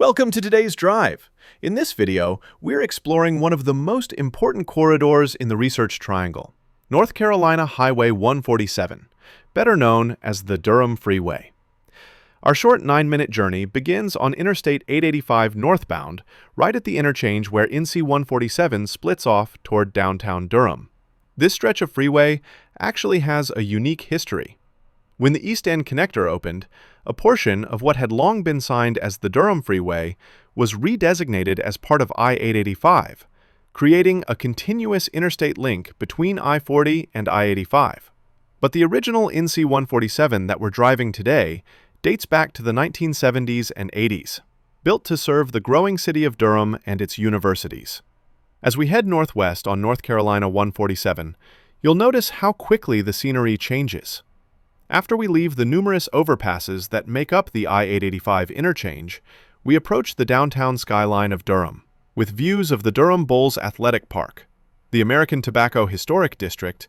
Welcome to today's drive. In this video, we're exploring one of the most important corridors in the Research Triangle, North Carolina Highway 147, better known as the Durham Freeway. Our short 9-minute journey begins on Interstate 885 northbound, right at the interchange where NC 147 splits off toward downtown Durham. This stretch of freeway actually has a unique history. When the East End connector opened, a portion of what had long been signed as the Durham Freeway was redesignated as part of I-885, creating a continuous interstate link between I-40 and I-85. But the original NC 147 that we're driving today dates back to the 1970s and 80s, built to serve the growing city of Durham and its universities. As we head northwest on North Carolina 147, you'll notice how quickly the scenery changes. After we leave the numerous overpasses that make up the I-885 interchange, we approach the downtown skyline of Durham, with views of the Durham Bulls Athletic Park, the American Tobacco Historic District,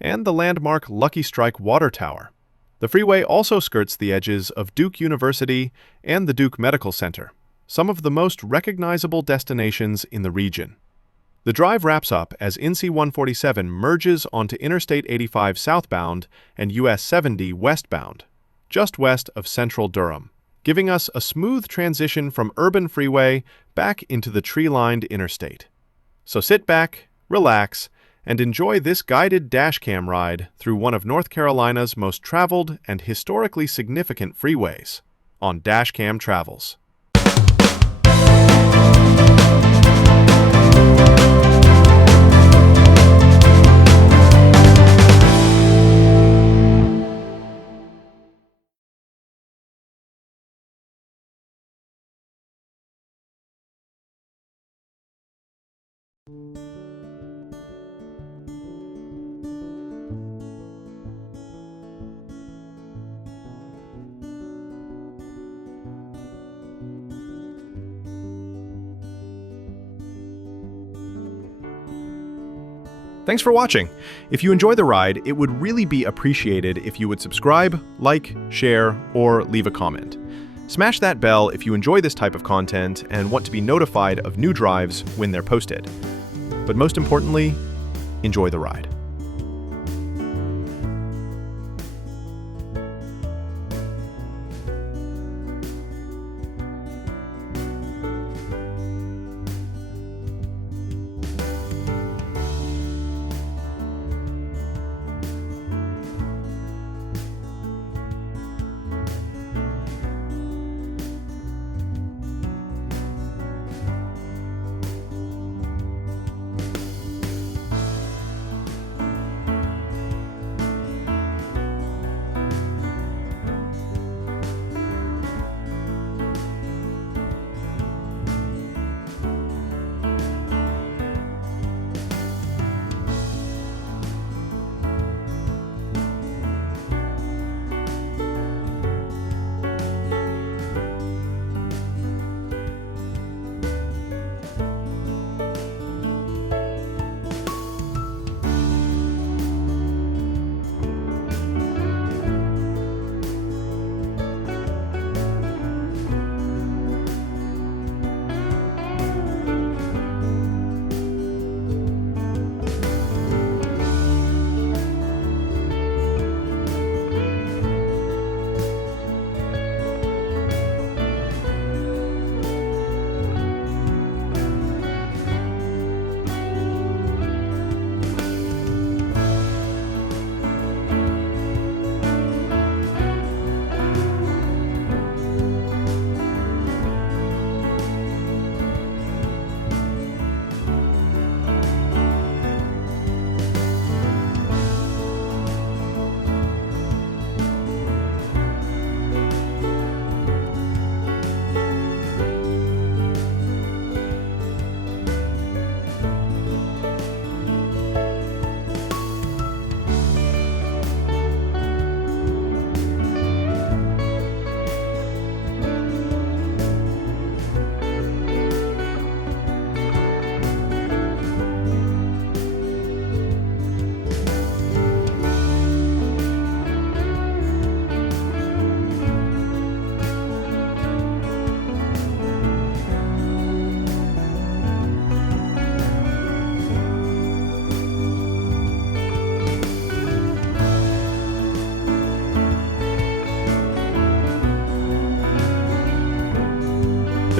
and the landmark Lucky Strike Water Tower. The freeway also skirts the edges of Duke University and the Duke Medical Center, some of the most recognizable destinations in the region. The drive wraps up as NC 147 merges onto Interstate 85 southbound and US 70 westbound, just west of central Durham, giving us a smooth transition from urban freeway back into the tree-lined interstate. So sit back, relax, and enjoy this guided dashcam ride through one of North Carolina's most traveled and historically significant freeways on Dashcam Travels. Thanks for watching. If you enjoy the ride, it would really be appreciated if you would subscribe, like, share, or leave a comment. Smash that bell if you enjoy this type of content and want to be notified of new drives when they're posted. But most importantly, enjoy the ride.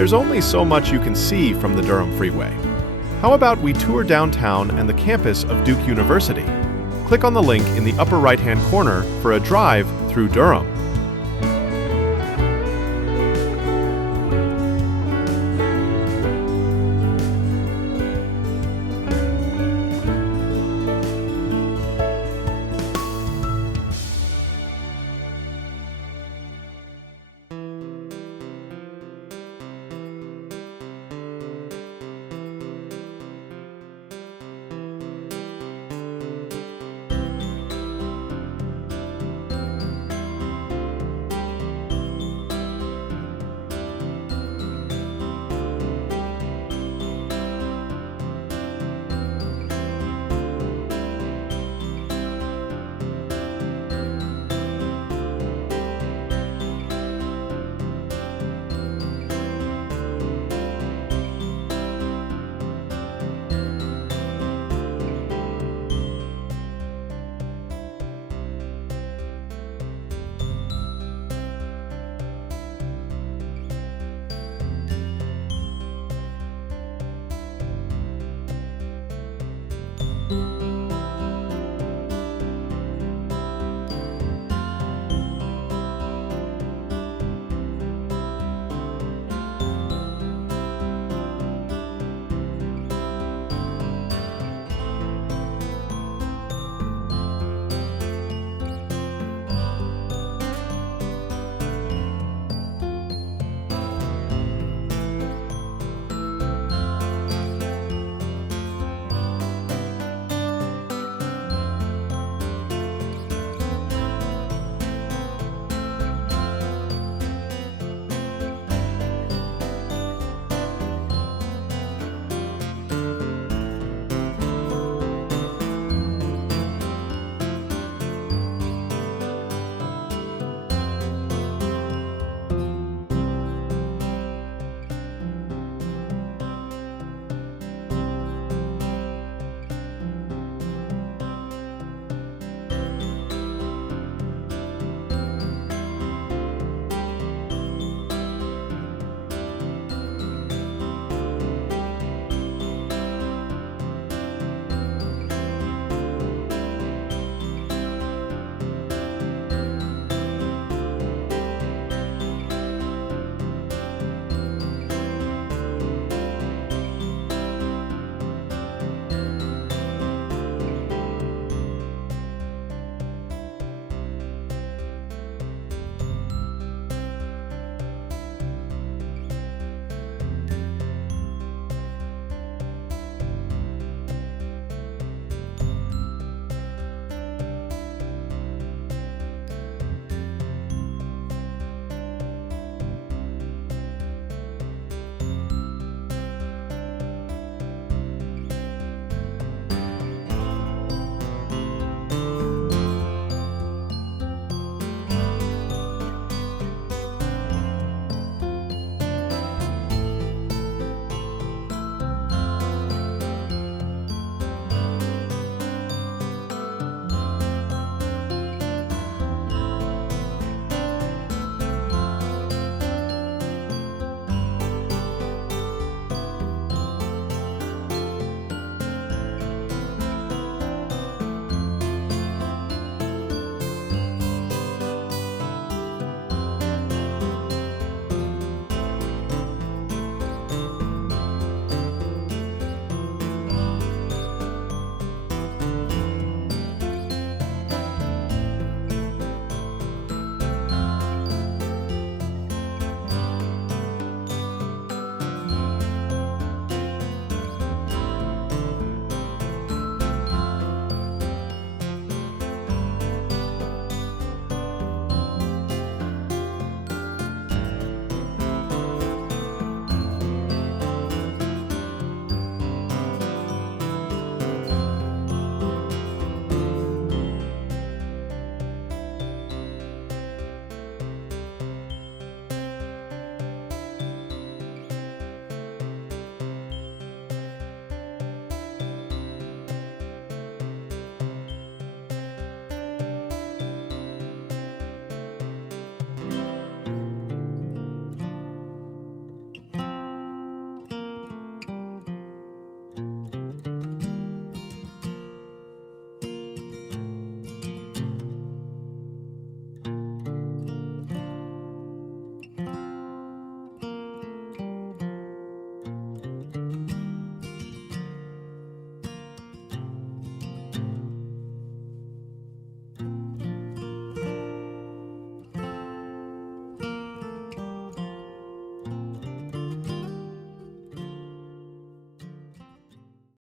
there's only so much you can see from the Durham Freeway. How about we tour downtown and the campus of Duke University? Click on the link in the upper right-hand corner for a drive through Durham.